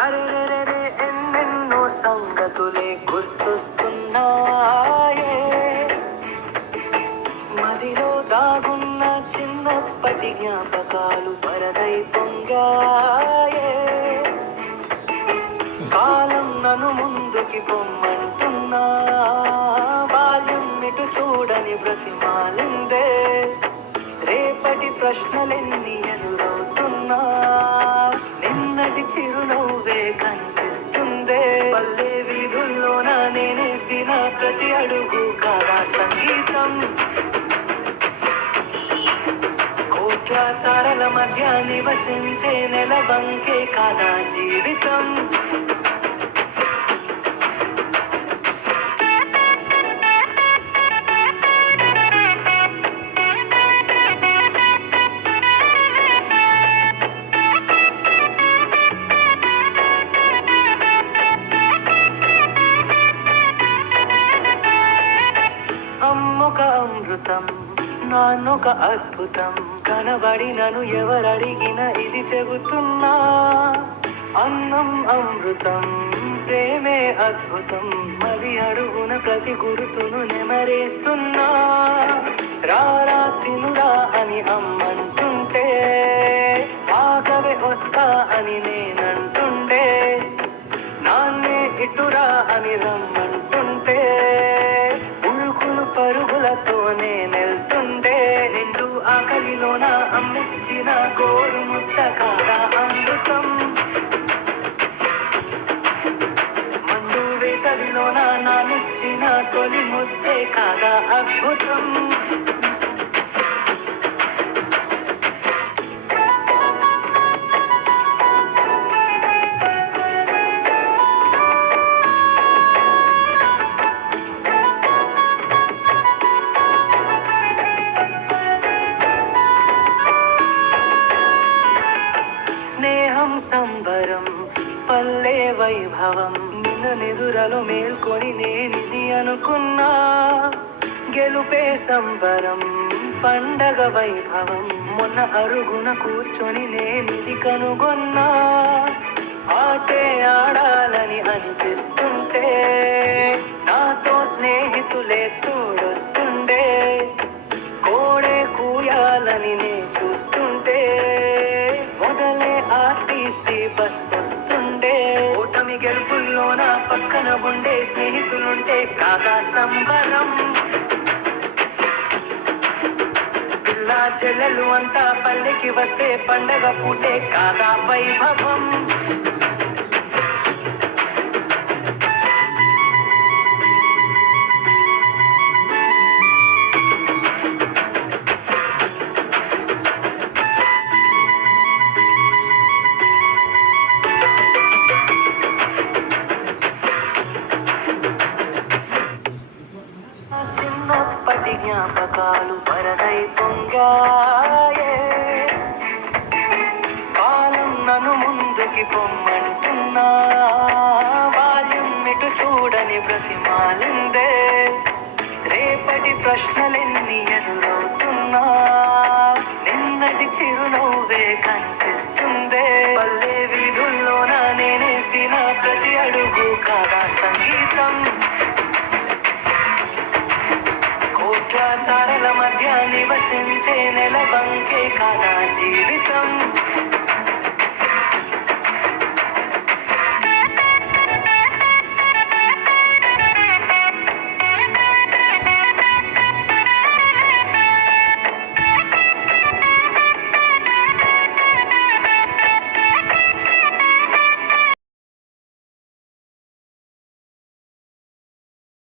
అరెరెరెరే ఎన్నెన్నో సంగతులే గుర్తొస్తున్నాయే, మదిలో దాగున్న చిన్నప్పటి జ్ఞాపకాలు వరదై పొంగాయే. కాలం నన్ను ముందుకి పొమ్మంటున్నా, బాల్యం ఇటు చూడని బ్రతిమాలిందే. రేపటి ప్రశ్నలెన్ని ఎదురవుతున్నా, నిన్నటి చిరునవ్వే కనిపిస్తుందే. పల్లె వీధుల్లోన నేనేసిన ప్రతి అడుగు కాదా సంగీతం, కోట్ల తారల మధ్య నివసించే నెలవంకే కాదా జీవితం. అమ్మొక అమృతం, నాన్నొక అద్భుతం, కనబడినను ఎవరడిగినా ఇది చెబుతున్నా. అన్నం అమృతం, ప్రేమే అద్భుతం, మది అడుగున ప్రతి గురుతును నెమరేస్తున్నా. రారా తినురా అని అమ్మంటుంటే, ఆకవే వస్తా అని నేనంటుండే. నాన్నే ఇటురా అని రమ్మంటుంటే, పరుగులతోనే నెల్తుండే. నిండు ఆకలిలోన అమ్మిచ్చిన గోరు ముద్ద కాదా అమృతం, మండు వేసవిలోన నానిచ్చిన తొలి ముద్దే కాదా అద్భుతం. స్నేహం సంబరం, పల్లె వైభవం, నిన్న నిదురలో మేల్కొని నేనిది అనుకున్నా. గెలుపే సంబరం, పండగ వైభవం, మొన్న అరుగున కూర్చొని నేనిది కనుగొన్నా. ఆటే ఆడాలని అనిపిస్తుంటే, నాతో స్నేహితులే తోడొస్తుండే. కోడే కూయాలని నే చూస్తుంటే, మొదలే ఆర్టీసీ బస్ వస్తుండే. ఓటమి గెలుపుల్లోన పక్కన ఉండే స్నేహితులుంటే కాదా సంబరం. పిల్లా చెల్లెలు అంతా పల్లెకి వస్తే పండగ పూటే కాదా వైభవం. చిన్నప్పటి జ్ఞాపకాలు వరదై పొంగాయే, కాలం నన్ను ముందుకి పొమ్మంటున్నా. బాల్యం ఇటు చూడని బ్రతిమాలిందే. రేపటి ప్రశ్నలెన్ని ఎదురవుతున్నా, నిన్నటి చిరునవ్వే కనిపిస్తుందే. పల్లె వీధుల్లోన నేనేసిన ప్రతి అడుగు కాదా సంగీతం, తారల మధ్య నివసించే నెలవంకే కాదా జీవితం.